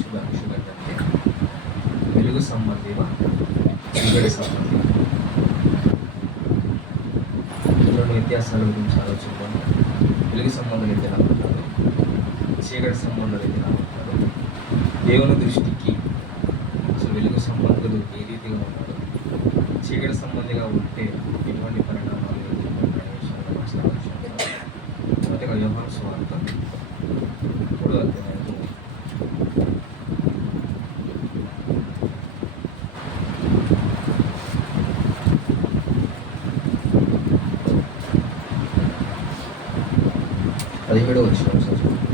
గమనించిన విషయం ఏంటంటే వెలుగు సంబంధి చీకటి సంబంధి రెండు వ్యత్యాసాల గురించి ఆలోచించాను. వెలుగు సంబంధం అయితే ఎలా ఉంటారు, చీకటి సంబంధాలు అయితే ఎలా ఉంటారు, దేవుని దృష్టికి అసలు వెలుగు సంబంధులు ఏ రీతిగా ఉంటారు, చీకటి సంబంధిగా ఉంటే ఎటువంటి పరిణామాలు అనే విషయాన్ని మొదటిగా యోహాను సువార్త 3వ అధ్యాయము 17వ వచనం చదువుకుందాం.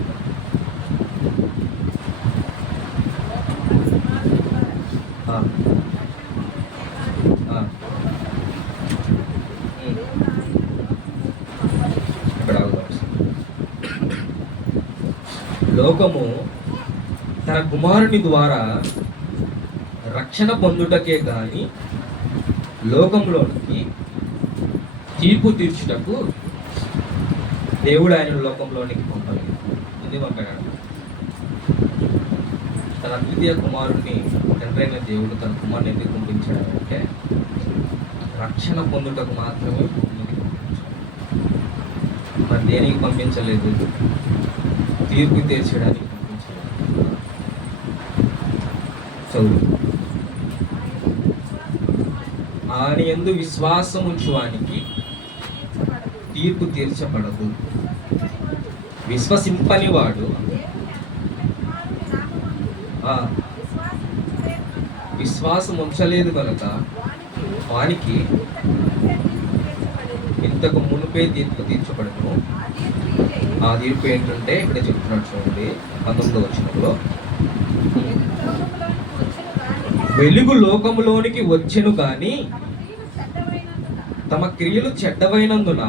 లోకము తన కుమారుని ద్వారా రక్షణ పొందుటకే గాని లోకంలోనికి తీర్పు తీర్చుటకు దేవుడు ఆయన లోకంలోనికి పంపలేదు. ఎందుకు పంపాడు? తన ద్వితీయ కుమారుడిని తండ్రి అయిన దేవుడు తన కుమారుని ఎందుకు పంపించాడంటే రక్షణ పొందుటకు మాత్రమే భూమికి పంపించాడు. మరి దేనికి పంపించలేదు? తీర్పు తీర్చడానికి పంపించలేదు. చదువు. ఆయన యందు విశ్వాసం ఉంచువానికి తీర్పు తీర్చబడదు. విశ్వసింపని వాడు విశ్వాసం ఉంచలేదు కనుక వానికి ఇంతకు మునుపే తీర్పు తీర్చబడను. ఆ తీర్పు ఏంటంటే ఇక్కడ చెప్తున్నాడు చూడండి 19వ వచనంలో, వెలుగు లోకములోనికి వచ్చెను కానీ తమ క్రియలు చెడ్డవైనందున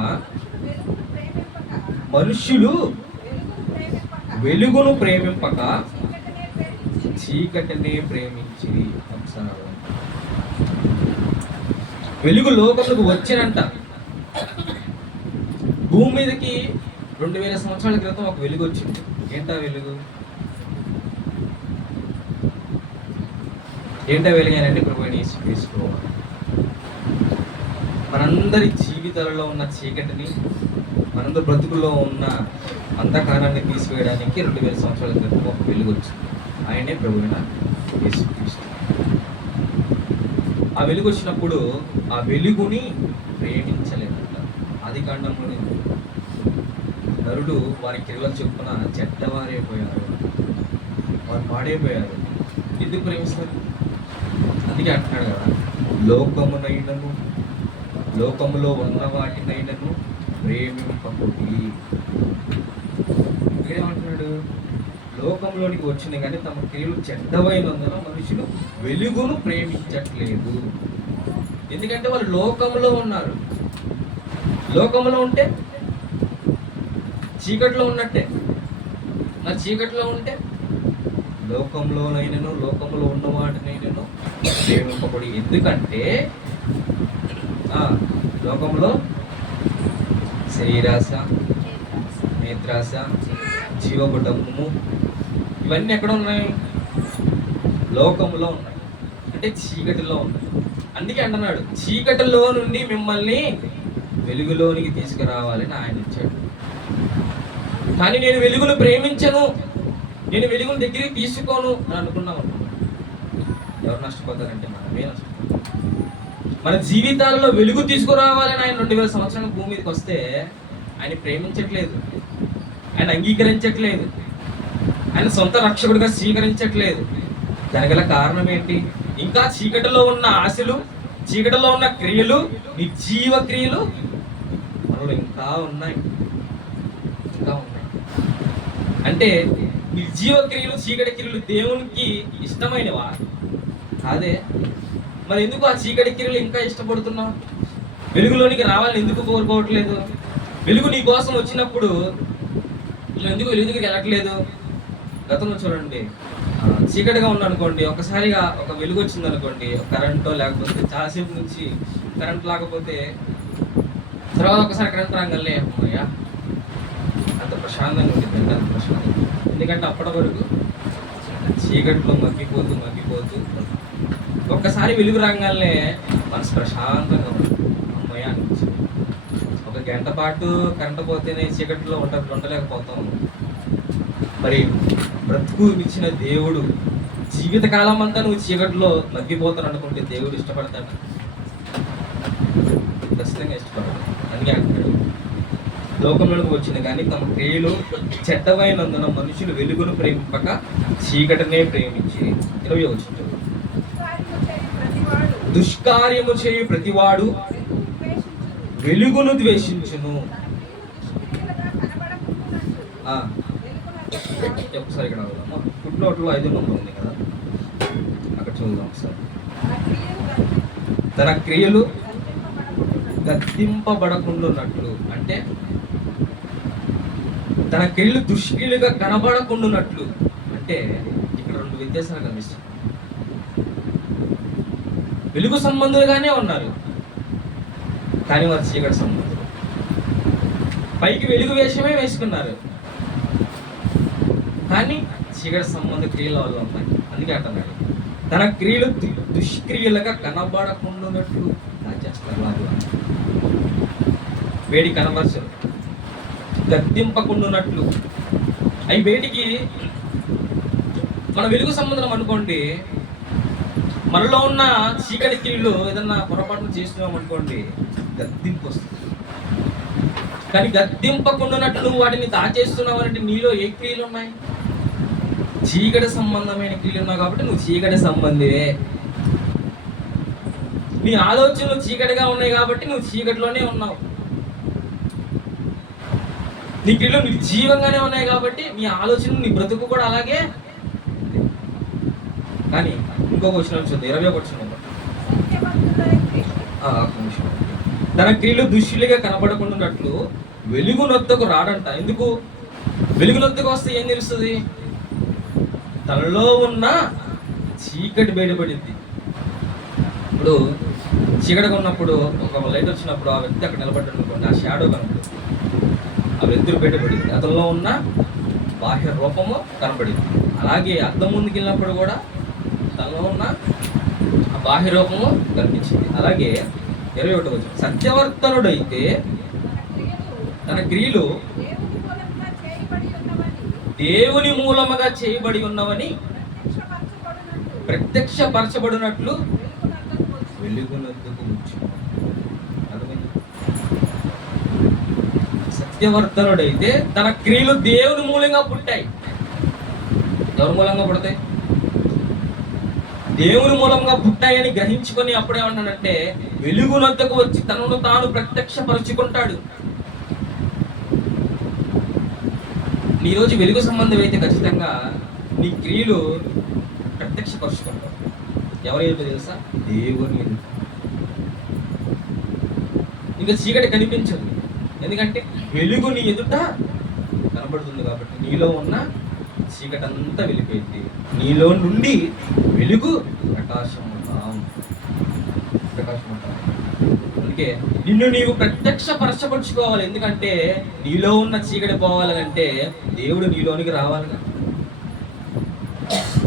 మనుష్యులు వెలుగును ప్రేమింపక చీకటినే ప్రేమించి. వెలుగు లోకములకు వచ్చినంట. భూమి మీదకి 2000 సంవత్సరాల క్రితం ఒక వెలుగు వచ్చింది. ఏంటా వెలుగు? ఏంటా వెలుగైనండి? ప్రభువైన యేసుక్రీస్తు మనందరి జీవితాలలో ఉన్న చీకటిని, మనందరి బ్రతుకుల్లో ఉన్న అంధకారాన్ని తీసివేయడానికి 2000 సంవత్సరాల క్రితం ఒక వెలుగు వచ్చింది. ఆయనే ప్రభువైన యేసుక్రీస్తు. ఆ వెలుగు వచ్చినప్పుడు ఆ వెలుగుని ప్రేమించలేదంట. ఆదికాండంలోనే నరుడు వారి క్రియల చొప్పున చెడ్డవారైపోయారు, వారు పాడైపోయారు. ఎందుకు ప్రేమిస్తారు? అందుకే అంటున్నాడు కదా, లోకమునైనను లోకములో ఉన్న వాటినైనను ప్రేమింపకుడి. ఏమంటున్నాడు? లోకంలోనికి వచ్చింది కానీ తమ క్రియలు చెడ్డవైనందున మనుషులు వెలుగును ప్రేమించట్లేదు. ఎందుకంటే వాళ్ళు లోకంలో ఉన్నారు. లోకంలో ఉంటే చీకట్లో ఉన్నట్టే. మరి చీకట్లో ఉంటే లోకంలోనైనను లోకంలో ఉన్న వాటినైనను ప్రేమింపకూడదు. ఎందుకంటే లోకంలో శరీరాశ, నేత్రాశ, జీవబుడము ఇవన్నీ ఎక్కడ ఉన్నాయి? లోకంలో ఉన్నాయి, అంటే చీకటిలో ఉన్నాయి. అందుకే అంటున్నాడు, చీకటిలో నుండి మిమ్మల్ని వెలుగులోనికి తీసుకురావాలని ఆయన ఇచ్చాడు. కానీ నేను వెలుగును ప్రేమించను, నేను వెలుగును దగ్గరికి తీసుకోను అని అనుకున్నాం. ఎవరు నష్టపోతారంటే మనమే నష్టపోతాం. మన జీవితాల్లో వెలుగు తీసుకురావాలని ఆయన 2000 సంవత్సరాల భూమి మీదకి వస్తే ఆయన ప్రేమించట్లేదు, ఆయన అంగీకరించట్లేదు, ఆయన సొంత రక్షకుడిగా స్వీకరించట్లేదు. దానికి గల కారణం ఏంటి? ఇంకా చీకటిలో ఉన్న ఆశలు, చీకటిలో ఉన్న క్రియలు, నిర్జీవ క్రియలు మనలో ఇంకా ఉన్నాయి. అంటే నిర్జీవ క్రియలు, చీకటి క్రియలు దేవునికి ఇష్టమైనవా? కాదే. మరి ఎందుకు ఆ చీకటి క్రియలు ఇంకా ఇష్టపడుతున్నావు? వెలుగులోనికి రావాలని ఎందుకు కోరుకోవట్లేదు? వెలుగు నీ కోసం వచ్చినప్పుడు ఎందుకు వెలుగుకి వెళ్ళట్లేదు? గతంలో చూడండి, చీకటిగా ఉందనుకోండి, ఒకసారిగా ఒక వెలుగు వచ్చింది అనుకోండి, కరెంటో లేకపోతే చాలాసేపు నుంచి కరెంట్ లేకపోతే తర్వాత ఒకసారి కరెంట్ రాగలే, అమ్మయ్యా అంత ప్రశాంతంగా ఉంటుంది. అంత ప్రశాంతంగా. ఎందుకంటే అప్పటి వరకు చీకట్లో మగ్గిపోతూ మగ్గిపోతూ ఒక్కసారి వెలుగు రంగాలనే మనసు ప్రశాంతంగా ఉంటుంది. అమ్మయ్య అనిపించింది. ఒక గంట పాటు కరెంట్ పోతేనే చీకట్లో ఉండలేకపోతాం. మరి బ్రతుకు ఇచ్చిన దేవుడు జీవితకాలం అంతా నువ్వు చీకట్లో మగ్గిపోతాను అనుకుంటే దేవుడు ఇష్టపడతాడు? ఖచ్చితంగా ఇష్టపడతాడు. అందుకే అంటున్నాడు, లోకంలోకి వచ్చిన కానీ తమ క్రియలు చెడ్డమైనందున మనుషులు వెలుగును ప్రేమింపక చీకటినే ప్రేమించి. 20వ వచనం, దుష్కార్యము చేయు ప్రతివాడు వెలుగును ద్వేషించును. ఒకసారి ఇక్కడ ఫుడ్ నోట్లో 5 నంబర్ ఉంది కదా, అక్కడ చూద్దాం ఒకసారి. తన క్రియలు గద్దింపబడకుండాన్నట్లు, అంటే తన క్రియలు దుష్క్రియలుగా కనబడకుండాన్నట్లు, అంటే ఇక్కడ 2 వ్యత్యాసాలు కనిపిస్తాయి. వెలుగు సంబంధులుగానే ఉన్నారు కానీ వారు చీకటి సంబంధులు. పైకి వెలుగు వేషమే వేసుకున్నారు కానీ చీకటి సంబంధ క్రియల వల్ల ఉన్నాయి. అందుకే అంటున్నాడు, తన క్రియలు దుష్క్రియలుగా కనబడకుండాన్నట్లు చేస్తారు. వారు వేడి కనబరచరు, గద్దింపకుండాన్నట్లు. అవి వేటికి మన వెలుగు సంబంధం అనుకోండి, మనలో ఉన్న చీకటి క్రియలు ఏదన్నా పొరపాటును చేస్తున్నాం అనుకోండి, గద్దింపు వస్తుంది. కానీ గద్దింపకుండాన్నట్లు నువ్వు వాటిని దాచేస్తున్నావు అంటే నీలో ఏ క్రియలు ఉన్నాయి? చీకటి సంబంధమైన క్రియలు ఉన్నాయి కాబట్టి నువ్వు చీకటి సంబంధివే. నీ ఆలోచనలు చీకటిగా ఉన్నాయి కాబట్టి నువ్వు చీకటిలోనే ఉన్నావు. నీ క్రియలు నిర్జీవంగానే ఉన్నాయి కాబట్టి నీ ఆలోచనలు, నీ బ్రతుకు కూడా అలాగే. కానీ ఇంకొక వచనం చూద్దాం, 21వ వచనం. తన క్రియలు దుష్టులుగా కనబడకుండాన్నట్లు వెలుగునొద్దకు రాడంట. ఎందుకు? వెలుగునొద్దకు వస్తే ఏం తెలుస్తుంది? తనలో ఉన్న చీకటి బయటపడింది. ఇప్పుడు చీకటిగా ఉన్నప్పుడు ఒక లైట్ వచ్చినప్పుడు ఆ వ్యక్తి అక్కడ నిలబడ్డాడు అనుకోండి, ఆ షాడో కనబడింది, ఆ వెలుతురు బయటపడింది, అతనిలో ఉన్న బాహ్య రూపము కనబడింది. అలాగే అద్దం ముందుకు వెళ్ళినప్పుడు కూడా తనలో ఉన్న ఆ బాహ్య రూపము కనిపించింది. అలాగే 21వ వచనం, సత్యవర్తనుడైతే తన క్రియలు దేవుని మూలముగా చేయబడి ఉన్నవని ప్రత్యక్షపరచబడినట్లు వెలుగునొద్దకు వచ్చును. సత్యవర్తనుడైతే తన క్రియలు దేవుని మూలంగా పుట్టాయి. ఎవరి మూలంగా పుడతాయి? దేవుని మూలంగా పుట్టాయని గ్రహించుకొని అప్పుడేమన్నాడంటే వెలుగునొద్దకు వచ్చి తనను తాను ప్రత్యక్షపరుచుకుంటాడు. నీ రోజు వెలుగు సంబంధం అయితే ఖచ్చితంగా నీ క్రియలు ప్రత్యక్షపరుచుకుంటావు. ఎవరి ఎదుట తెలుసా? దేవుని ఎదుట. ఇంకా చీకటి కనిపించదు, ఎందుకంటే వెలుగు నీ ఎదుట కనబడుతుంది కాబట్టి. నీలో ఉన్న చీకటి అంతా వెళ్ళిపోయింది, నీలో నుండి వెలుగు ప్రకాశం. అందుకే నిన్ను నీవు ప్రత్యక్షపరచపరుచుకోవాలి. ఎందుకంటే నీలో ఉన్న చీకటి పోవాలంటే దేవుడు నీలోనికి రావాలిగా.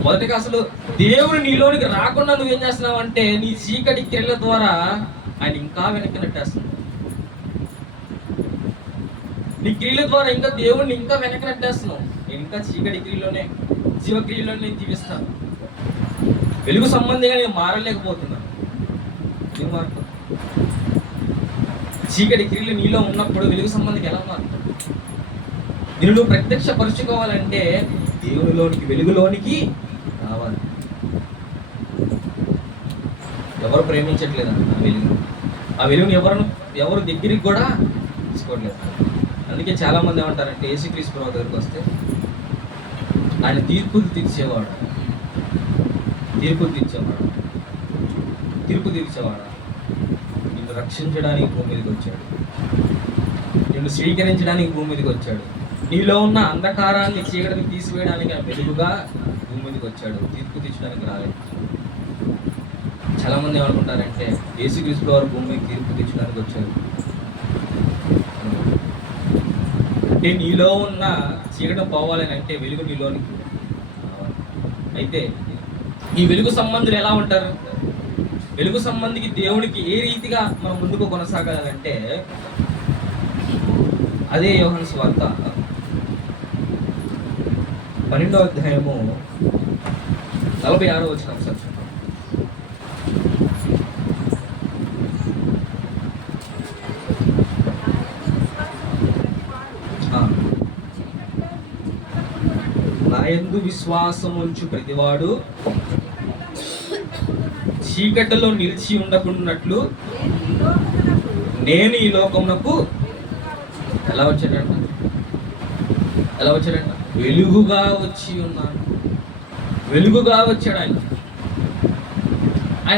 మొదటిగా అసలు దేవుడు నీలోనికి రాకుండా నువ్వేం చేస్తున్నావు అంటే నీ చీకటి క్రియల ద్వారా ఆయన ఇంకా వెనక్కి నెట్టేస్తున్నావు. నీ క్రియల ద్వారా ఇంకా దేవుడిని ఇంకా వెనక్కి నెట్టేస్తున్నావు. నేను ఇంకా చీకటి క్రియలోనే, జీవక్రియలోనే నేను జీవిస్తాను. వెలుగు సంబంధిగా నేను మారలేకపోతున్నాను. నేను మారుతాను. చీకటి క్రియలు నీలో ఉన్నప్పుడు వెలుగు సంబంధికి ఎలా మారుతావు? నేను నువ్వు ప్రత్యక్షపరుచుకోవాలంటే దేవునిలోనికి, వెలుగులోనికి రావాలి. ఎవరు ప్రేమించట్లేదు ఆ వెలుగు. ఆ వెలుగుని ఎవరు దగ్గరికి కూడా తీసుకోవట్లేదు. అందుకే చాలా మంది ఏమంటారంటే యేసుక్రీస్తు ప్రభు దగ్గరికి వస్తే ఆయన తీర్పు తీర్చేవాడు. నిన్ను రక్షించడానికి భూమి మీదకి వచ్చాడు, నిన్ను స్వీకరించడానికి భూమి మీదకి వచ్చాడు, నీలో ఉన్న అంధకారాన్ని చీకటిని తీసివేయడానికి ఆయన వెలుగుగా భూమి మీదకి వచ్చాడు, తీర్పు తీర్చడానికి రాలేదు. చాలా మంది ఏమనుకుంటారంటే యేసుక్రీస్తు వారు భూమి మీద తీర్పు తీర్చడానికి వచ్చారు అంటే నీలో ఉన్న చీకటి పోవాలని అంటే వెలుగు నీలోనికి. అయితే ఈ వెలుగు సంబంధులు ఎలా ఉంటారు? వెలుగు సంబంధికి దేవునికి ఏ రీతిగా మనం ముందుకు కొనసాగాలంటే, అదే యోహాను సువార్త 12వ అధ్యాయము 46వ వచనం ఒకసారి చూద్దాం. నా యందు విశ్వాసం ఉంచు ప్రతివాడు చీకటిలో నిలిచి ఉండకున్నట్లు నేను ఈ లోకమునకు ఎలా వచ్చాడంట? వెలుగుగా వచ్చి ఉన్నాను. వెలుగుగా వచ్చాడు ఆయన.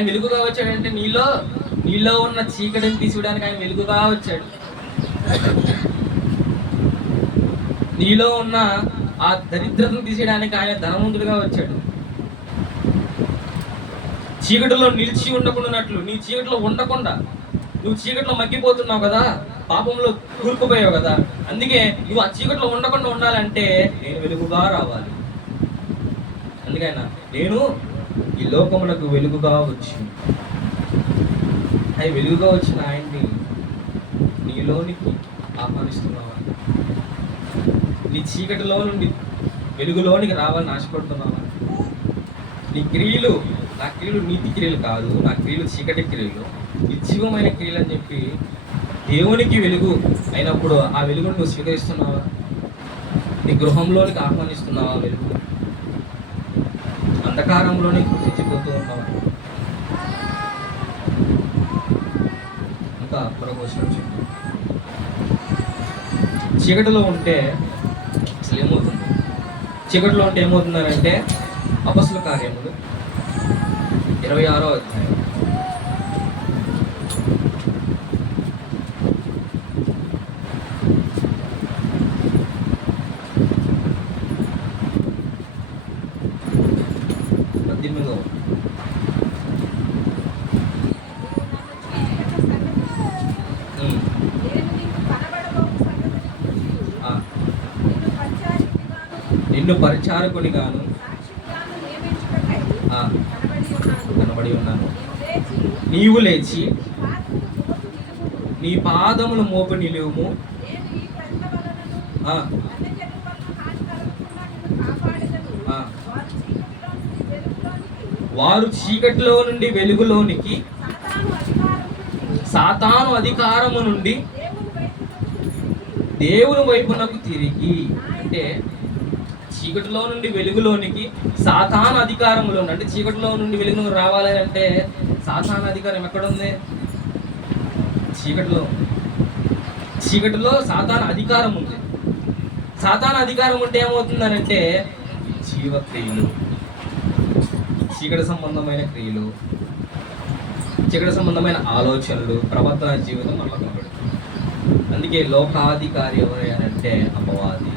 వెలుగుగా వచ్చాడంటే నీలో ఉన్న చీకటిని తీసివేయడానికి ఆయన వెలుగుగా వచ్చాడు. నీలో ఉన్న ఆ దరిద్రతను తీసేయడానికి ఆయన ధనవంతుడిగా వచ్చాడు. చీకటిలో నిలిచి ఉండకుండానట్లు, నీ చీకటిలో ఉండకుండా, నువ్వు చీకటిలో మగ్గిపోతున్నావు కదా, పాపంలో కూరుకుపోయావు కదా, అందుకే నువ్వు ఆ చీకటిలో ఉండకుండా ఉండాలంటే నేను వెలుగుగా రావాలి. అందుకైనా నేను ఈ లోకములకు వెలుగుగా వచ్చి, అవి వెలుగుగా వచ్చిన ఆయన్ని నీలోనికి ఆహ్వానిస్తున్నావా? నీ చీకటిలో నుండి వెలుగులోనికి రావాలని ఆశపడుతున్నావా? నీ క్రియలు, నా క్రియలు నీతి క్రియలు కాదు, నా క్రియలు చీకటి క్రియలు, నిత్యమైన క్రియలు అని చెప్పి దేవునికి వెలుగు అయినప్పుడు ఆ వెలుగును నువ్వు స్వీకరిస్తున్నావా? నీ గృహంలోనికి ఆహ్వానిస్తున్నావా? వెలుగు అంధకారంలోనే గుర్తించిపోతూ ఉన్నావా? ఇంకా మరొక విషయం చెప్పు. చీకటిలో ఉంటే అసలు ఏమవుతుంది? చీకటిలో ఉంటే ఏమవుతుందంటే అపొస్తలుల కార్యములు 26వ అధ్యాయం 18వ. నిన్ను పరిచారకునిగాను కనబడి ఉన్నాను. నీవు లేచి నీ పాదములు మోపు నిలువుము. వారు చీకటిలో నుండి వెలుగులోనికి, సాతాను అధికారము నుండి దేవుని వైపునకు తిరిగి. అంటే చీకటిలో నుండి వెలుగులోనికి, సాతాను అధికారములో, అంటే చీకటిలో నుండి వెలుగులోకి రావాలి అంటే సాతాను అధికారం ఎక్కడుంది? చీకటిలో సాతాను అధికారం ఉంది. సాతాను అధికారం ఉంటే ఏమవుతుందనంటే జీవక్రియలు, చీకటి సంబంధమైన క్రియలు, చీకటి సంబంధమైన ఆలోచనలు, ప్రవర్తన జీవితం మనలో కనబడుతుంది. అందుకే లోకాధికారి ఎవరు అంటే అపవాది.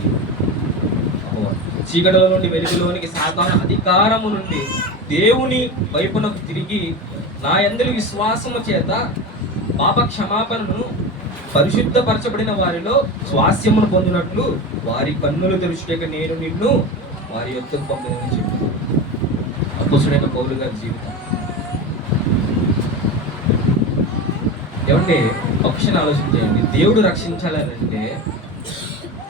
చీకటిలో నుండి వెలుగులోనికి, సాతాను అధికారము నుండి దేవుని వైపునకు తిరిగి నా యందు విశ్వాసము చేత పాప క్షమాపణను పరిశుద్ధపరచబడిన వారిలో స్వాస్యమును పొందినట్లు వారి కన్నులు తెరుచుటక నేను నిన్ను వారి యొద్దకు పంపినని చెప్పాను. అపోస్తలుడైన పౌలు గారి జీవితం ఏమంటే పక్షిని ఆలోచించేయండి. దేవుడు రక్షించాలని అంటే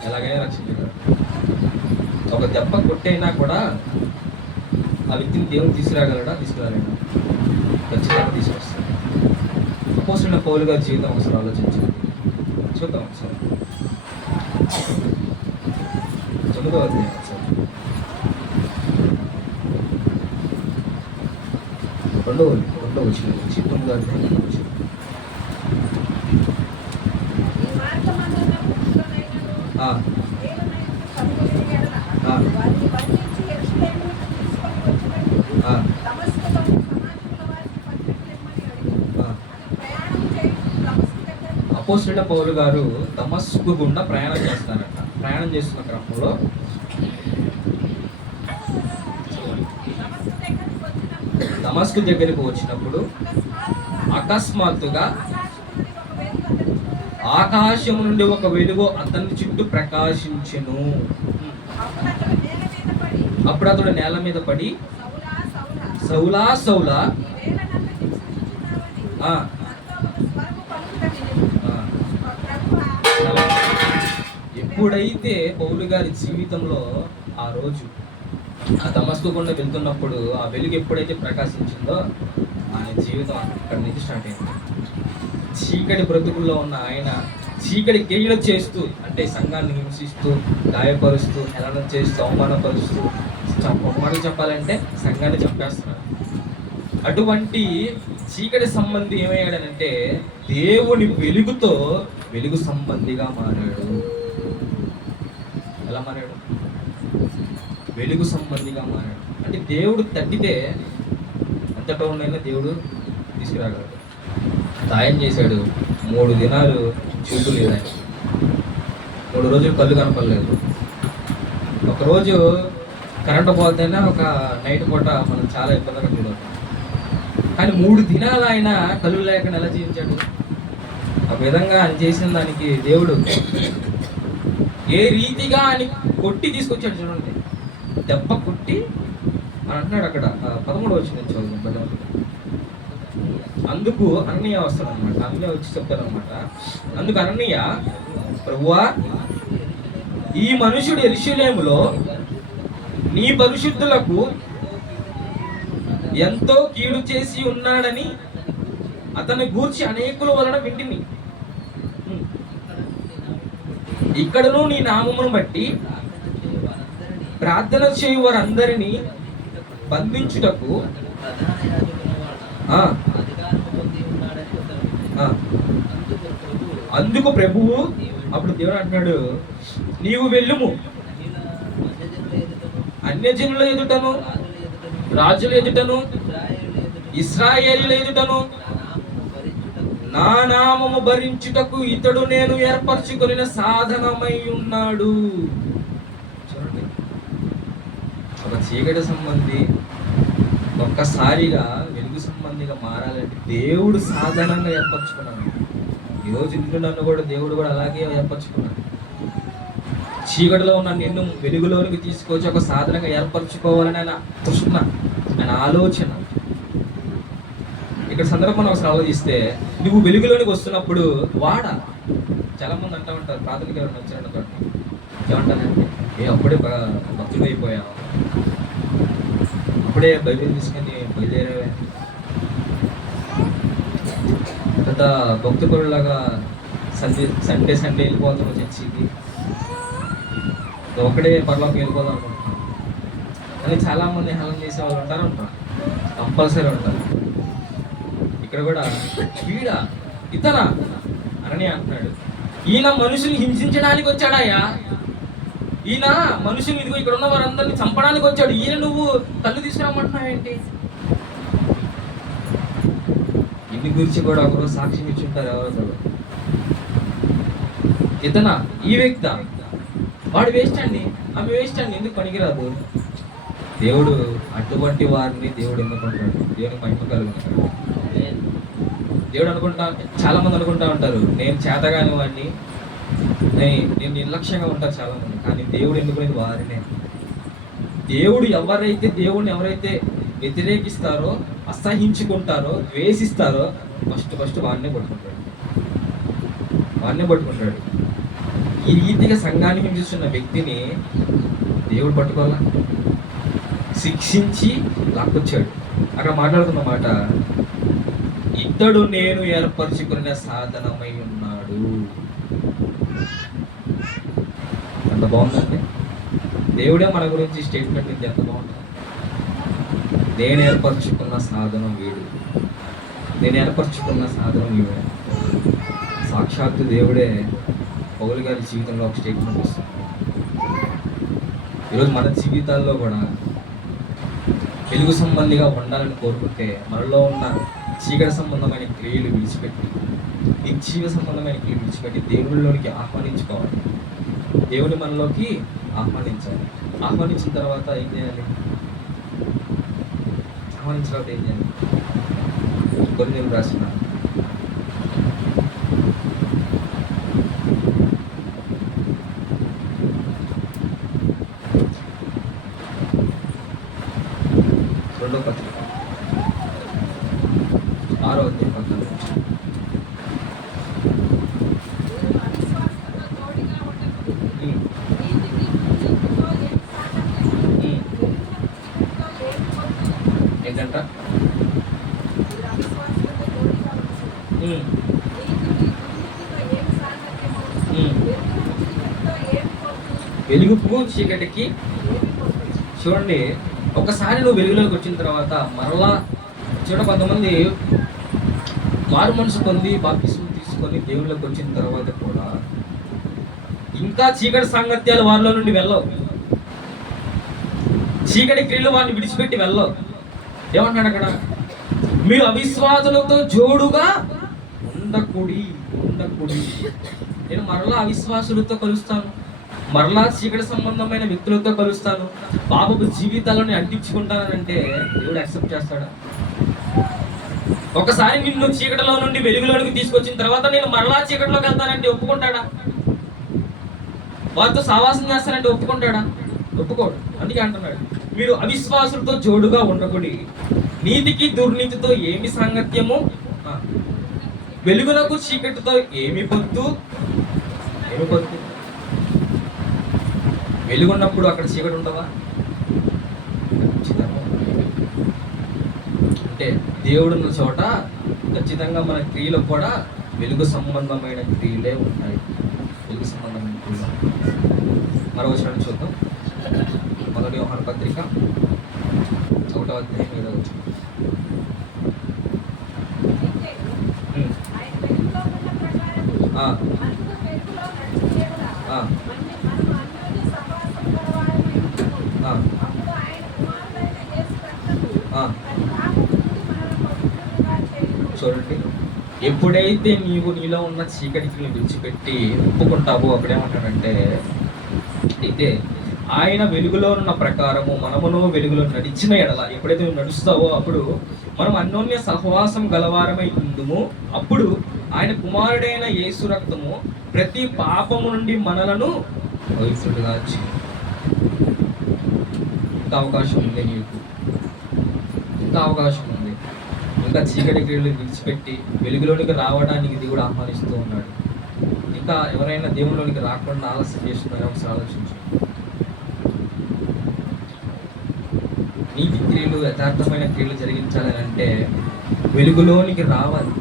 ఎలాగైనా రక్షించగలరు. ఒక దెబ్బ కొట్టైనా కూడా ఆ వ్యక్తిని దేవుడు తీసుకురాగలడా? తీసుకురాలేడా? ఖచ్చితంగా తీసుకొస్తాడు. అపోస్తలుడైన పౌలు గారి జీవితం ఒకసారి ఆలోచించండి. చూద్దాం ఒకసారి 9వ అధ్యాయం ఒకసారి 2వ వచనం 9వ అధ్యాయం 2వ వచనం. అపోస్తలుడైన పౌలు గారు దమస్కు గుండా ప్రయాణం చేస్తారంట. ప్రయాణం చేస్తున్న క్రమంలో దమస్కు దగ్గరికి వచ్చినప్పుడు అకస్మాత్తుగా ఆకాశం నుండి ఒక వెలుగు అతని చుట్టూ ప్రకాశించెను. అప్పుడు అతడు నేల మీద పడి, సౌలా, సౌలా, సౌలా సౌలా, నీవేళ నన్ను హింసించుచున్నావని ఆ, నాతో ఒక స్వరము పలుకుట వినెను. ఆ. ప్రభువా, ఎప్పుడైతే పౌలు గారి జీవితంలో ఆ రోజు ఆ దమస్కు గుండా వెళ్తున్నప్పుడు ఆ వెలుగు ఎప్పుడైతే ప్రకాశించిందో ఆయన జీవితం అక్కడి నుంచి స్టార్ట్ అయింది. చీకటి బ్రతుకుల్లో ఉన్న ఆయన చీకటి క్రియలు చేస్తూ, అంటే సంఘాన్ని హింసిస్తూ, గాయపరుస్తూ, హేళన చేస్తూ, అవమానపరుస్తూ, మాటలు చెప్పాలంటే సంఘాన్ని చంపేస్తున్నాడు. అటువంటి చీకటి సంబంధి ఏమయ్యాడనంటే దేవుని వెలుగుతో వెలుగు సంబంధిగా మారాడు. ఎలా మారాడు? వెలుగు సంబంధిగా మారాడు. అంటే దేవుడు తట్టితే ఎంత టౌన్ అయినా దేవుడు తీసుకురాగలడు. సాయం చేశాడు. 3 దినాలు చూపు లేదా, 3 రోజులు కళ్ళు కనపడలేదు. ఒకరోజు కరెంటు పోతేనే ఒక నైట్ పూట మనం చాలా ఇబ్బందిగా ఫీల్ అవుతాం. కానీ 3 దినాలు ఆయన కళ్ళు లేకుండా ఎలా జీవించాడు? ఒక విధంగా ఆయన చేసిన దానికి దేవుడు ఏ రీతిగా ఆయన కొట్టి తీసుకొచ్చాడు చూడండి. దెబ్బ కొట్టి అని అంటున్నాడు అక్కడ 13వ వచనం చదువు. అందుకు అననీయ వస్తాడు అనమాట. అననీయ వచ్చి చెప్తాడు అనమాట. అందుకు అననీయ, ప్రభువా, ఈ మనుషుడు యెరూషలేములో నీ పరిశుద్ధులకు ఎంతో కీడు చేసి ఉన్నాడని అతని గూర్చి అనేకుల వలన వింటిని. ఇక్కడను నీ నామమును బట్టి ప్రార్థన చేయు వారందరినీ బంధించుటకు అందుకు ప్రభువు, అప్పుడు దేవుడు అంటున్నాడు, నీవు వెళ్ళుము, అన్యజనుల ఎదుటను, రాజుల ఎదుటను, ఇశ్రాయేలీయుల ఎదుటను నా నామము భరించుటకు ఇతడు నేను ఏర్పరచుకొనిన సాధనమై ఉన్నాడు. చూడండి, ఒక చీకటి సంబంధి ఒక్కసారిగా వెలుగు సంబంధిగా మారాలంటే దేవుడు సాధనంగా ఏర్పరచుకున్నాడు. ఈరోజు నిన్ను నన్ను కూడా దేవుడు కూడా అలాగే ఏర్పరచుకున్నాడు. చీకటిలో ఉన్న నిన్ను వెలుగులోనికి తీసుకొచ్చి ఒక సాధనంగా ఏర్పరచుకోవాలని ఆయన తృష్ణ, ఆయన ఆలోచన. ఇక్కడ సందర్భం ఒకసారి ఆలోచిస్తే, నువ్వు వెలుగులోనికి వస్తున్నప్పుడు చాలా మంది అంటూ ఉంటారు, ప్రాథమిక వచ్చారనుకో, ఏమంటారంటే, అప్పుడే భక్తుడు అయిపోయావు, అప్పుడే బైబిల్ తీసుకొని బయలుదేరావే, పెద్ద భక్తి పరులాగా సండే వెళ్ళిపోతాం చర్చికి, ఒకడే పర్లోకి వెళ్ళిపోదాం అనుకుంటున్నాను అని చాలా మంది హేళన చేసే వాళ్ళు ఉంటారు, కంపల్సరీ ఉంటారు. ఇక్కడ కూడా వీడా ఇతనా అని అంటున్నాడు. ఈయన మనుషుని హింసించడానికి వచ్చాడాయా, ఈయన మనుషులు ఇదిగో ఇక్కడ ఉన్న వారందరినీ చంపడానికి వచ్చాడు, ఈయన నువ్వు కళ్ళు తీసుకురామంటున్నావేంటి? ఇన్ని గురించి కూడా ఒకరోజు సాక్ష్యం ఇచ్చుంటారు ఎవరో. ఇతనా, ఈ వ్యక్తి, వాడు వేస్ట్ అండి, ఆమె వేస్ట్ అండి, ఎందుకు పనికిరాదు. దేవుడు అటువంటి వారిని దేవుడు ఎన్నుకుంటాడు. దేవుని మహిమ కలుగుతాడు. దేవుడు చాలా మంది అనుకుంటా ఉంటారు, నేను చేతగాని వాడిని, నేను నిర్లక్ష్యంగా ఉంటారు చాలా మంది. కానీ దేవుడు ఎన్నుకునేది వారినే. దేవుడు దేవుడిని ఎవరైతే వ్యతిరేకిస్తారో, అసహించుకుంటారో, ద్వేషిస్తారో ఫస్ట్ వాడినే పట్టుకుంటాడు. ఈ రీతిగా సంఘాన్ని హింసిస్తున్న వ్యక్తిని దేవుడు పట్టుకోవాలా, శిక్షించి లాక్కొచ్చాడు. అక్కడ మాట్లాడుతున్న మాట, ఇతడు నేను ఏర్పరచుకున్న సాధనమై ఉన్నాడు. ఎంత బాగుందండి. దేవుడే మన గురించి స్టేట్మెంట్ ఇది, ఎంత బాగుంటుంది. నేను ఏర్పరచుకున్న సాధనం వీడు, నేను ఏర్పరచుకున్న సాధనం వీడు. సాక్షాత్తు దేవుడే పౌలు గారి జీవితంలో ఒక స్టేట్మెంట్ వస్తుంది. ఈరోజు మన జీవితాల్లో కూడా వెలుగు సంబంధిగా ఉండాలని కోరుకుంటే మనలో ఉన్న చీకటి సంబంధమైన క్రియలు విడిచిపెట్టి, నిశ్చీవ సంబంధమైన క్రియలు విడిచిపెట్టి దేవుళ్ళలోనికి ఆహ్వానించుకోవాలి. దేవుని మనలోకి ఆహ్వానించాలి. ఆహ్వానించిన తర్వాత ఏం చేయాలి? ఆహ్వానించిన తర్వాత ఏం చేయాలి? కొన్ని నేను రాస్తున్నాను. రెండో పత్రిక 6వ అధ్యాయం 14. మీరు అవిశ్వాసంతో తోడుగా ఉండకూడదు. ఉమ్, నీతికి నీతితో ఏమి సాధనము? ఉమ్. వెలుగునకు చీకటితో ఏమి పొత్తు? ఏంటంట? మీరు అవిశ్వాసంతో తోడుగా ఉండకూడదు. ఉమ్, నీతికి దుర్నీతితో ఏమి సాధనము? ఉమ్. వెలుగునకు చీకటితో ఏమి పొత్తు? వెలుగుకు చీకటికి ఏమి పొత్తు? చూడండి, ఒకసారి నువ్వు వెలుగులోకి వచ్చిన తర్వాత మరలా కొంతమంది మారు మనసు పొంది బాప్తిస్మం తీసుకొని దేవుళ్ళకి వచ్చిన తర్వాత కూడా ఇంకా చీకటి సాంగత్యాలు వారిలో నుండి వెళ్ళవు. చీకటి క్రియలు వారిని విడిచిపెట్టి వెళ్ళవు. ఏమంటున్నాడు అక్కడ? మీరు అవిశ్వాసులతో జోడుగా ఉండకూడి. నేను మరలా అవిశ్వాసులతో కలుస్తాను, మరలా చీకటి సంబంధమైన వ్యక్తులతో కలుస్తాను, పాపపు జీవితాలను అంటించుకుంటానంటే దేవుడు యాక్సెప్ట్ చేస్తాడా? ఒకసారి నిన్ను చీకటిలో నుండి వెలుగులోనికి తీసుకొచ్చిన తర్వాత నేను మరలా చీకటిలోకి వెళ్తానంటే ఒప్పుకుంటాడా? వారితో సావాసం చేస్తానంటే ఒప్పుకుంటాడా? ఒప్పుకోడు. అందుకే అంటున్నాడు, మీరు అవిశ్వాసులతో జోడుగా ఉండకూడి. నీతికి దుర్నీతితో ఏమి సాంగత్యము? వెలుగులకు చీకటితో ఏమి పొత్తు? వెలుగున్నప్పుడు అక్కడ చీకటి ఉండవా? ఖచ్చితంగా. అంటే దేవుడున్న చోట ఖచ్చితంగా మన క్రియలు కూడా వెలుగు సంబంధమైన క్రియలే ఉంటాయి. వెలుగు సంబంధమైన క్రియలు. మరో వచనం చూద్దాం. 1 యోహాను పత్రిక 1వ అధ్యాయం 7వ వచనం. అయితే ఆయన వెలుగులో ఉన్న ప్రకారము ఆ, మనకు వెలుగులో నడిచిన యెడల ఆ, మనము అన్యోన్య సహవాసము గలవారమై ఉందుము. ఆ, అప్పుడు ఆయన కుమారుడైన యేసు రక్తము ఆ. ప్రతి పాపము నుండి మనల్ని పవిత్రులుగా చేయును. చూడండి, ఎప్పుడైతే నీలో ఉన్న చీకటిని విడిచిపెట్టి ఒప్పుకుంటావో అక్కడేమంటాడంటే, అయితే ఆయన వెలుగులో ఉన్న ప్రకారము మనమును వెలుగులో నడిచిన ఎడల, ఎప్పుడైతే నువ్వు నడుస్తావో అప్పుడు మనం అన్యోన్య సహవాసం గలవారమై ఉందుము. అప్పుడు ఆయన కుమారుడైన యేసు రక్తము ప్రతి పాపము నుండి మనలను పవిత్రులుగా చేయును. ఇంకా అవకాశం ఉంది నీకు, ఇంకా అవకాశం ఉంది. ఇంకా చీకటి క్రియలు విడిచిపెట్టి వెలుగులోనికి రావడానికి దేవుడు ఆహ్వానిస్తూ ఉన్నాడు. ఇంకా ఎవరైనా దేవుళ్ళలోనికి రాకుండా ఆలస్యం చేస్తున్నారో ఒకసారి ఆలోచించు. నీతి క్రియలు, యథార్థమైన క్రియలు జరిగించాలని అంటే వెలుగులోనికి రావాలి.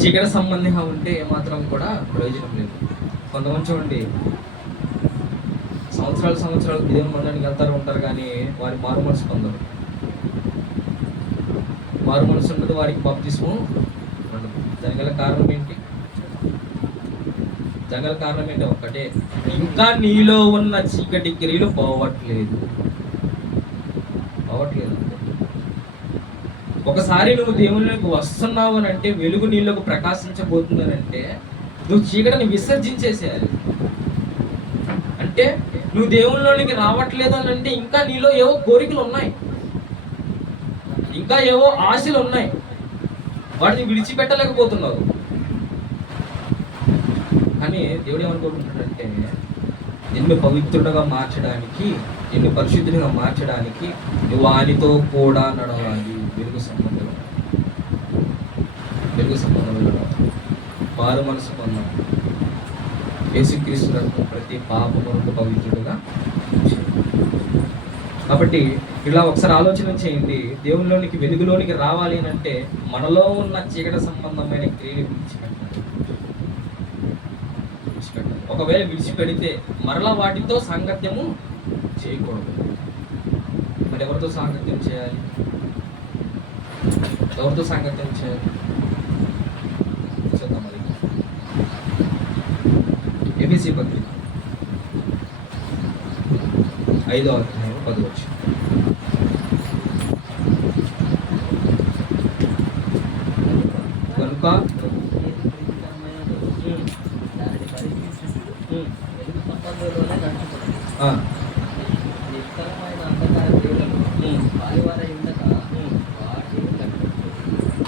చీకటి సంబంధంగా ఉంటే ఏమాత్రం కూడా ప్రయోజనం లేదు. కొంతమంది చూడండి, సంవత్సరాలు దేవుని మందిరానికి వెళ్తారు ఉంటారు, కానీ వారి మారు మనసు పొందరు. మారు మనసు ఉండదు, వారికి బాప్తిస్మం ఉండదు. దానికి గల కారణం ఏంటి? ఒక్కటే, ఇంకా నీలో ఉన్న చీకటి క్రియలు పోవట్లేదు. ఒకసారి నువ్వు దేవునికి వస్తున్నావు అని అంటే, వెలుగు నీళ్ళకు ప్రకాశించబోతుందని అంటే నువ్వు చీకటిని విసర్జించేసేయాలి. అంటే నువ్వు దేవుళ్ళలోనికి రావట్లేదు అని అంటే ఇంకా నీలో ఏవో కోరికలు ఉన్నాయి, ఇంకా ఏవో ఆశలు ఉన్నాయి, వాటిని విడిచిపెట్టలేకపోతున్నావు. కానీ దేవుడు ఏమనుకుంటున్నాడంటే, నిన్ను పవిత్రుడుగా మార్చడానికి, నిన్ను పరిశుద్ధుడిగా మార్చడానికి నువ్వు ఆయనతో కూడా నడవాలి. వెలుగు సంబంధంలో మారు మనసు పొందాలి. యేసుక్రీస్తు రక్తం ప్రతి పాపము నుండి పవిత్రుడుగా. కాబట్టి ఇలా ఒకసారి ఆలోచన చేయండి. దేవునిలోనికి, వెలుగులోనికి రావాలి అని అంటే మనలో ఉన్న చీకటి సంబంధమైన క్రియలు విడిచిపెట్టాలి. ఒకవేళ విడిచిపెడితే మరలా వాటితో సాంగత్యము చేయకూడదు. మరి ఎవరితో సాంగత్యం చేయాలి? చూద్దాం. మరి ఎఫెసీ పత్రిక 5వ అధ్యాయం 10వ వచనం. కనుక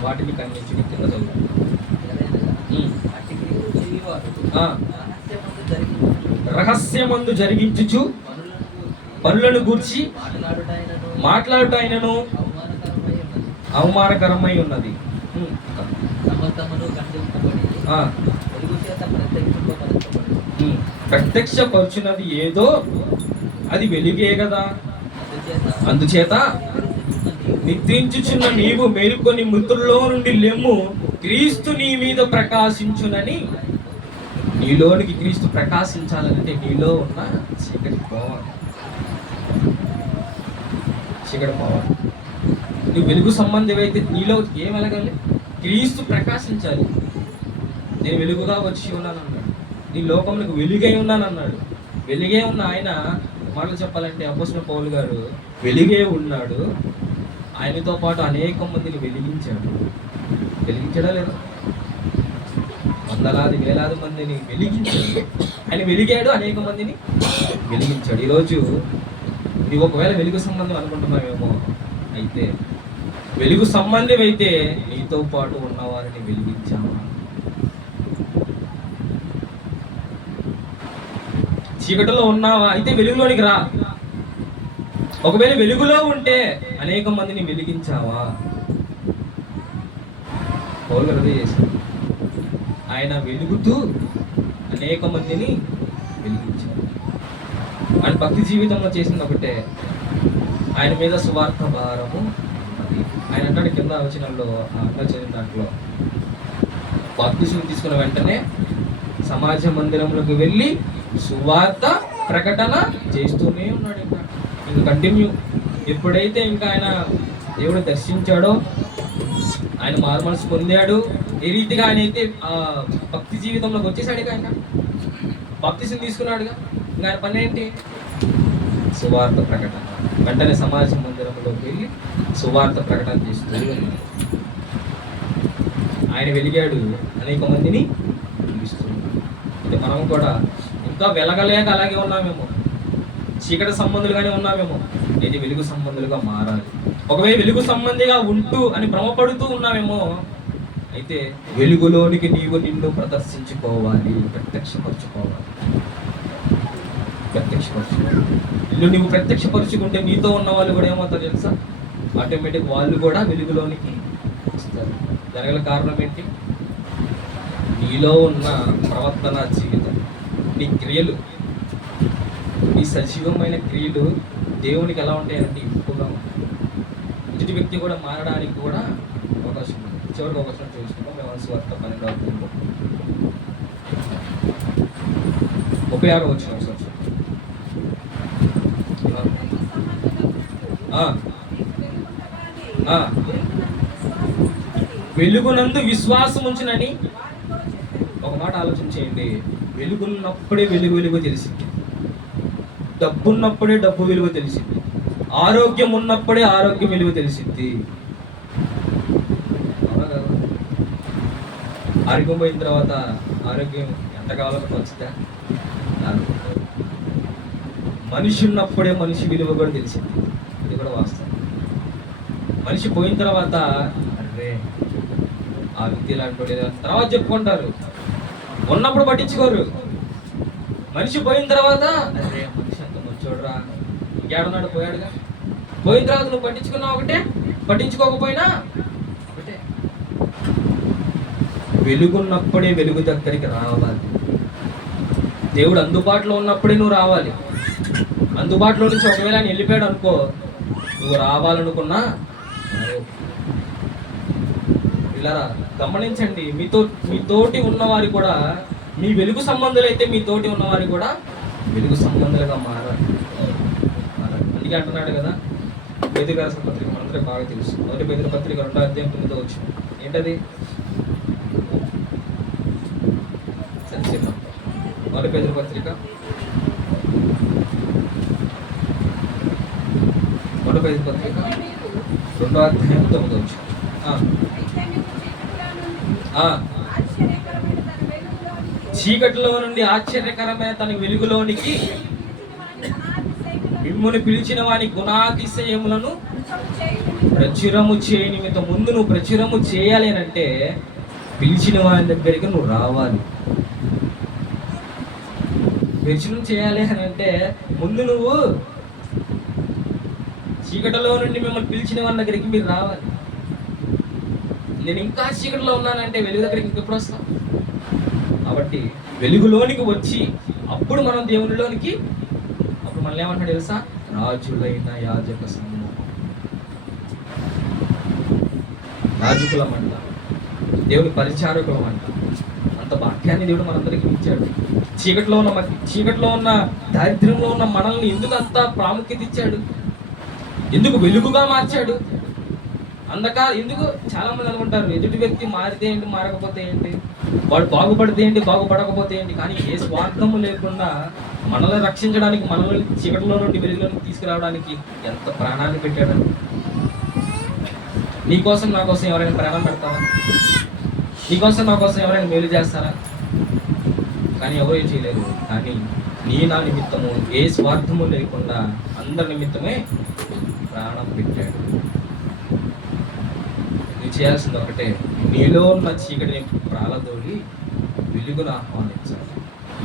వాటిని ఖండించుడి. కింద చదువు. రహస్యమందు జరిగించుచు పనులను గూర్చి మాట్లాడుట ఆయనను అవమానకరమై ఉన్నది. సమస్తమును ఖండింపబడి ఆ, వెలుగు చేత ప్రత్యక్షపరచబడి ప్రత్యక్షపరుచున్నది ఏదో అది వెలుగే కదా. అందుచేత నిద్రించుచున్న నీవు మేలుకొని మృతుల్లో నుండి లెమ్ము, క్రీస్తు నీ మీద ప్రకాశించునని. నీలోనికి క్రీస్తు ప్రకాశించాలంటే నీలో ఉన్న చీకటి పోవాలి. చీకటి పోవాలి. నువ్వు వెలుగు సంబంధమైతే నీలో ఏం వెలగాలి? క్రీస్తు ప్రకాశించాలి. నేను వెలుగుగా వచ్చి ఉన్నాను అన్నాడు. నీ లోకములకు వెలుగై ఉన్నాను అన్నాడు. వెలుగే ఉన్న ఆయన మాటలు చెప్పాలంటే అపోస్తలుడైన పౌలు గారు వెలుగే ఉన్నాడు, ఆయనతో పాటు అనేక మందిని వెలిగించాడు. వెలిగించడా లేదా? వందలాది వేలాది మందిని వెలిగించాడు. ఆయన వెలిగాడు, అనేక మందిని వెలిగించాడు. ఈరోజు నీవు ఒకవేళ వెలుగు సంబంధం అనుకుంటున్నావేమో, అయితే వెలుగు సంబంధం అయితే నీతో పాటు ఉన్నవారిని వెలిగించావా? చీకటిలో ఉన్నావా? అయితే వెలుగులోనికి రా. ఒకవేళ వెలుగులో ఉంటే అనేక మందిని వెలిగించావా? పౌలు గారు అదే చేశాడు. ఆయన వెలుగుతూ అనేక మందిని వెలిగించాడు. ఆయన భక్తి జీవితంలో చేసింది ఒకటే, ఆయన మీద సువార్త భారము ఉన్నది. ఆయన అంటాడు కింద వచనంలో, చదివిన దాంట్లో, బాప్తిస్మం తీసుకున్న వెంటనే సమాజ మందిరంలోకి వెళ్ళి సువార్త ప్రకటన చేస్తూనే ఉన్నాడు. ఇంకా కంటిన్యూ. ఎప్పుడైతే ఇంకా ఆయన దేవుడు దర్శించాడో, ఆయన మారుమనసు పొందాడు, ఏ రీతిగా ఆయన అయితే భక్తి జీవితంలోకి వచ్చేసాడుగా, ఆయన బాప్తిస్మం తీసుకున్నాడుగా, ఇంకా ఆయన పని ఏంటి? సువార్త ప్రకటన. వెంటనే సమాజ మందిరంలోకి వెళ్ళి సువార్త ప్రకటన చేస్తూ ఆయన వెలిగాడు, అనేక మందిని వెలిగిస్తున్నాడు. అంటే మనం కూడా ఇంకా వెలగలేక అలాగే ఉన్నామేమో, చీకటి సంబంధులుగానే ఉన్నామేమో. అయితే వెలుగు సంబంధులుగా మారాలి. ఒకవేళ వెలుగు సంబంధిగా ఉంటూ అని భ్రమపడుతూ ఉన్నామేమో, అయితే వెలుగులోనికి నీవు నిన్ను ప్రదర్శించుకోవాలి, ప్రత్యక్షపరచుకోవాలి. ఇల్లు నువ్వు ప్రత్యక్షపరుచుకుంటే నీతో ఉన్న వాళ్ళు కూడా ఏమవుతారు తెలుసా? ఆటోమేటిక్ వాళ్ళు కూడా వెలుగులోనికి వస్తారు. జరగల కారణం ఏంటి? నీలో ఉన్న ప్రవర్తన జీవితం, నీ క్రియలు, నీ సజీవమైన క్రియలు దేవునికి ఎలా ఉంటాయంటే ఎక్కువగా ఉంటాయి. ఎదుటి వ్యక్తి కూడా మారడానికి కూడా అవకాశం ఉంది. చివరికి అవకాశం చూసుకుంటాం. యోహాను సువార్త 12వ 36వ వచనం. వెలుగునందు విశ్వాసం ఉంచునని. ఒక మాట ఆలోచన చేయండి. వెలుగున్నప్పుడే వెలుగు తెలిసింది, డబ్బున్నప్పుడే డబ్బు విలువ తెలిసింది, ఆరోగ్యం ఉన్నప్పుడే ఆరోగ్యం విలువ తెలిసింది. ఆరోగ్యం పోయిన తర్వాత ఆరోగ్యం ఎంత కావాలో వచ్చిందా? మనిషి ఉన్నప్పుడే మనిషి విలువ కూడా తెలిసింది. ఇది కూడా వాస్తవం. మనిషి పోయిన తర్వాత అరే ఆ వ్యక్తి ఇలాంటి తర్వాత చెప్పుకుంటారు, ఉన్నప్పుడు పట్టించుకోరు. మనిషి పోయిన తర్వాత అరే మనిషి అంత మంచోడురా, ఇంకేడన్నాడు, పోయాడుగా. పోయిన తర్వాత నువ్వు పట్టించుకున్నావు ఒకటే, పట్టించుకోకపోయినా ఒకటే. వెలుగున్నప్పుడే వెలుగు దగ్గరికి రావాలి. దేవుడు అందుబాటులో ఉన్నప్పుడే నువ్వు రావాలి. అందుబాటులో నుంచి ఒకవేళ ఆయన వెళ్ళిపోయాడు అనుకో, నువ్వు రావాలనుకున్నా ఇలా గమనించండి. మీతోటి ఉన్నవారు కూడా, మీ వెలుగు సంబంధులు అయితే మీతోటి ఉన్నవారు కూడా వెలుగు సంబంధాలుగా మారాలి. అందుకే అంటున్నాడు కదా, పేతురు రాసిన పత్రిక మనందరికీ బాగా తెలుసు. 1 పేతురు పత్రిక 2వ అధ్యాయం 9వ వచనం. ఏంటది? 1 పేతురు పత్రిక 2వ అధ్యాయం 9వ వచనం. చీకటిలో నుండి ఆశ్చర్యకరమైన తన వెలుగులోనికి మిమ్మును పిలిచిన వాని గుణాతిశయములను ప్రచురము చేయ నిమిత్తం. ముందు నువ్వు ప్రచురము చేయాలి అని అంటే పిలిచిన వాని దగ్గరికి నువ్వు రావాలి. ప్రచురం చేయాలి అని అంటే ముందు నువ్వు చీకటిలో నుండి మిమ్మల్ని పిలిచిన వారి దగ్గరికి మీరు రావాలి. నేను ఇంకా చీకటిలో ఉన్నానంటే వెలుగు దగ్గరికి ఇంకెప్పుడు వస్తాం? కాబట్టి వెలుగులోనికి వచ్చి అప్పుడు మనం దేవునిలోనికి, అప్పుడు మనల్ని ఏమంటాడు తెలుసా? రాజులైన యాజక సమూహం, రాజకులం అంట, దేవుని పరిచారకులం అంట. అంత వాక్యాన్ని దేవుడు మనందరికీ ఇచ్చాడు. చీకట్లో ఉన్న దారిద్ర్యంలో ఉన్న మనల్ని ఎందుకు అంత ప్రాముఖ్యత ఇచ్చాడు? ఎందుకు వెలుగుగా మార్చాడు? ఎందుకు చాలా మంది అనుకుంటారు ఎదుటి వ్యక్తి మారితే ఏంటి, మారకపోతే ఏంటి, వాడు బాగుపడితే ఏంటి, బాగుపడకపోతే ఏంటి. కానీ ఏ స్వార్థము లేకుండా మనల్ని రక్షించడానికి, మనల్ని చీకటిలో నుండి వెలుగులోకి తీసుకురావడానికి ఎంత ప్రాణాన్ని పెట్టాడు. నీకోసం నా కోసం ఎవరైనా ప్రాణం పెడతారా? నీకోసం నా కోసం ఎవరైనా మేలు చేస్తారా? కానీ ఎవరు ఏం చేయలేరు. కానీ నా నిమిత్తము ఏ స్వార్థము లేకుండా అందరి నిమిత్తమే ప్రాణం పెట్టాడు. నువ్వు చేయాల్సింది ఒకటే, నీలో ఉన్న చీకటిని ప్రాలదోడి వెలుగును ఆహ్వానించాలి.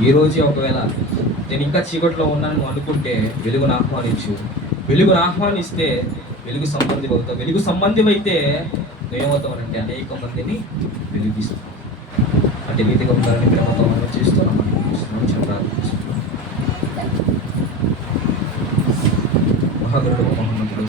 ఈ రోజే ఒకవేళ నేను ఇంకా చీకటిలో ఉన్నాను అనుకుంటే వెలుగును ఆహ్వానించు. వెలుగును ఆహ్వానిస్తే వెలుగు సంబంధి అవుతావు. వెలుగు సంబంధి అయితే ఏమవుతామనంటే అనేక మందిని వెలుగిస్తాం. అంటే నీతిగా ఉండాలని ప్రేమతో మనం చేస్తున్నాం. చెప్పాలి మహాగరుడు